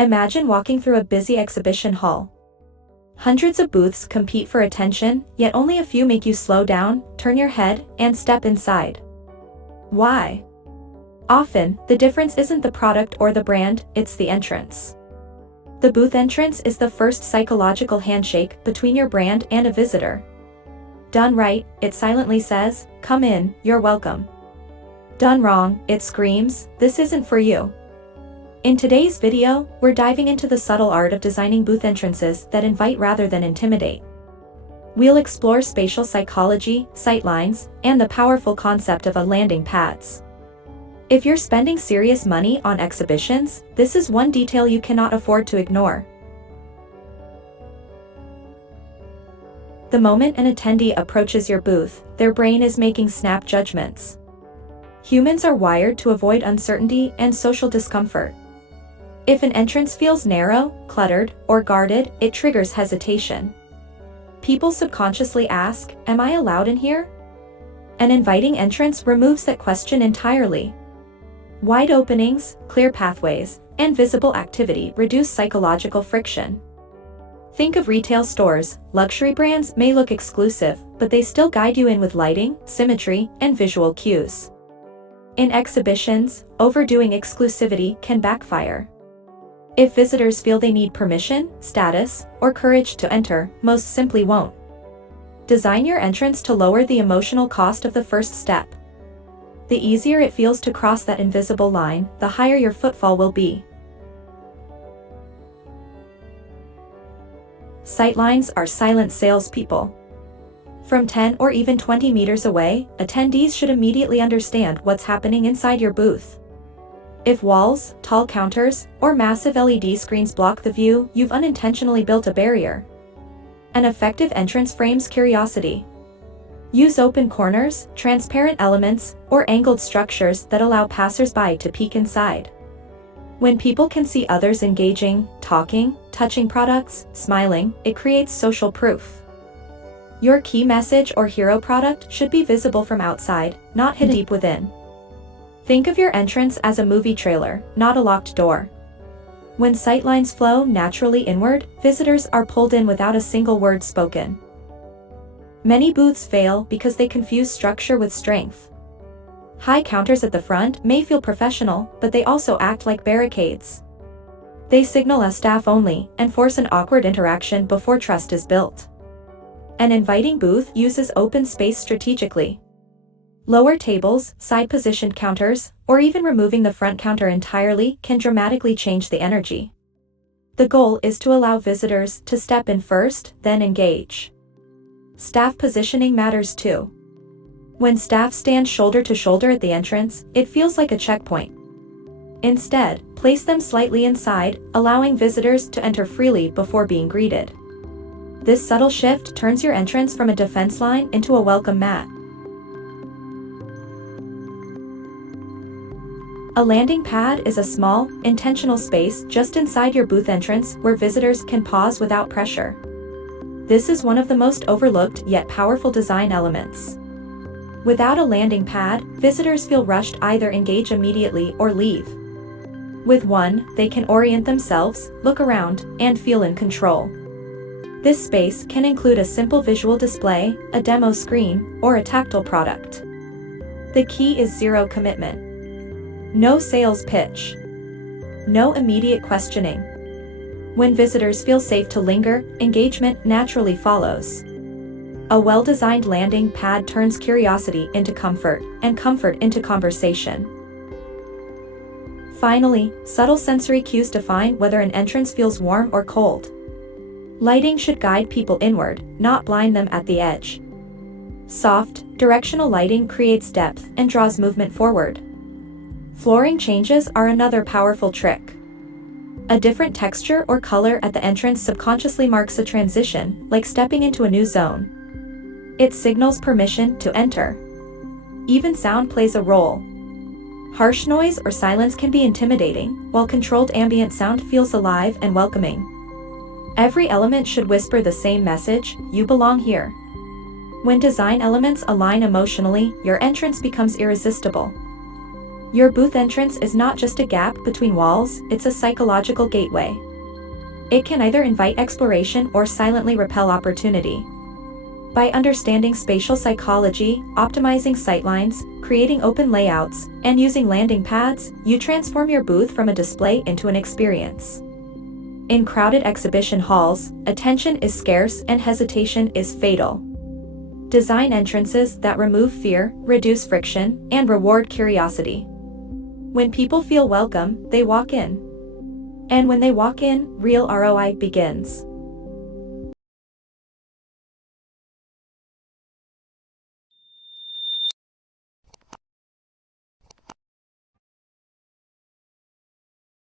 Imagine walking through a busy exhibition hall. Hundreds of booths compete for attention, yet only a few make you slow down, turn your head, and step inside. Why? Often, the difference isn't the product or the brand, it's the entrance. The booth entrance is the first psychological handshake between your brand and a visitor. Done right, it silently says, "Come in, you're welcome." Done wrong, it screams, "This isn't for you." In today's video, we're diving into the subtle art of designing booth entrances that invite rather than intimidate. We'll explore spatial psychology, sightlines, and the powerful concept of landing pads. If you're spending serious money on exhibitions, this is one detail you cannot afford to ignore. The moment an attendee approaches your booth, their brain is making snap judgments. Humans are wired to avoid uncertainty and social discomfort. If an entrance feels narrow, cluttered, or guarded, it triggers hesitation. People subconsciously ask, "Am I allowed in here?" An inviting entrance removes that question entirely. Wide openings, clear pathways, and visible activity reduce psychological friction. Think of retail stores. Luxury brands may look exclusive, but they still guide you in with lighting, symmetry, and visual cues. In exhibitions, overdoing exclusivity can backfire. If visitors feel they need permission, status, or courage to enter, most simply won't. Design your entrance to lower the emotional cost of the first step. The easier it feels to cross that invisible line, the higher your footfall will be. Sightlines are silent salespeople. From 10 or even 20 meters away, attendees should immediately understand what's happening inside your booth. If walls, tall counters, or massive LED screens block the view, you've unintentionally built a barrier. An effective entrance frames curiosity. Use open corners, transparent elements, or angled structures that allow passers-by to peek inside. When people can see others engaging, talking, touching products, smiling, it creates social proof. Your key message or hero product should be visible from outside, not hidden deep within. Think of your entrance as a movie trailer, not a locked door. When sightlines flow naturally inward, visitors are pulled in without a single word spoken. Many booths fail because they confuse structure with strength. High counters at the front may feel professional, but they also act like barricades. They signal as staff only and force an awkward interaction before trust is built. An inviting booth uses open space strategically. Lower tables, side-positioned counters, or even removing the front counter entirely can dramatically change the energy. The goal is to allow visitors to step in first, then engage. Staff positioning matters too. When staff stand shoulder to shoulder at the entrance, it feels like a checkpoint. Instead, place them slightly inside, allowing visitors to enter freely before being greeted. This subtle shift turns your entrance from a defense line into a welcome mat. A landing pad is a small, intentional space just inside your booth entrance where visitors can pause without pressure. This is one of the most overlooked yet powerful design elements. Without a landing pad, visitors feel rushed to either engage immediately or leave. With one, they can orient themselves, look around, and feel in control. This space can include a simple visual display, a demo screen, or a tactile product. The key is zero commitment. No sales pitch. No immediate questioning. When visitors feel safe to linger, engagement naturally follows. A well-designed landing pad turns curiosity into comfort, and comfort into conversation. Finally, subtle sensory cues define whether an entrance feels warm or cold. Lighting should guide people inward, not blind them at the edge. Soft, directional lighting creates depth and draws movement forward. Flooring changes are another powerful trick. A different texture or color at the entrance subconsciously marks a transition, like stepping into a new zone. It signals permission to enter. Even sound plays a role. Harsh noise or silence can be intimidating, while controlled ambient sound feels alive and welcoming. Every element should whisper the same message: you belong here. When design elements align emotionally, your entrance becomes irresistible. Your booth entrance is not just a gap between walls, it's a psychological gateway. It can either invite exploration or silently repel opportunity. By understanding spatial psychology, optimizing sightlines, creating open layouts, and using landing pads, you transform your booth from a display into an experience. In crowded exhibition halls, attention is scarce and hesitation is fatal. Design entrances that remove fear, reduce friction, and reward curiosity. When people feel welcome, they walk in. And when they walk in, real ROI begins.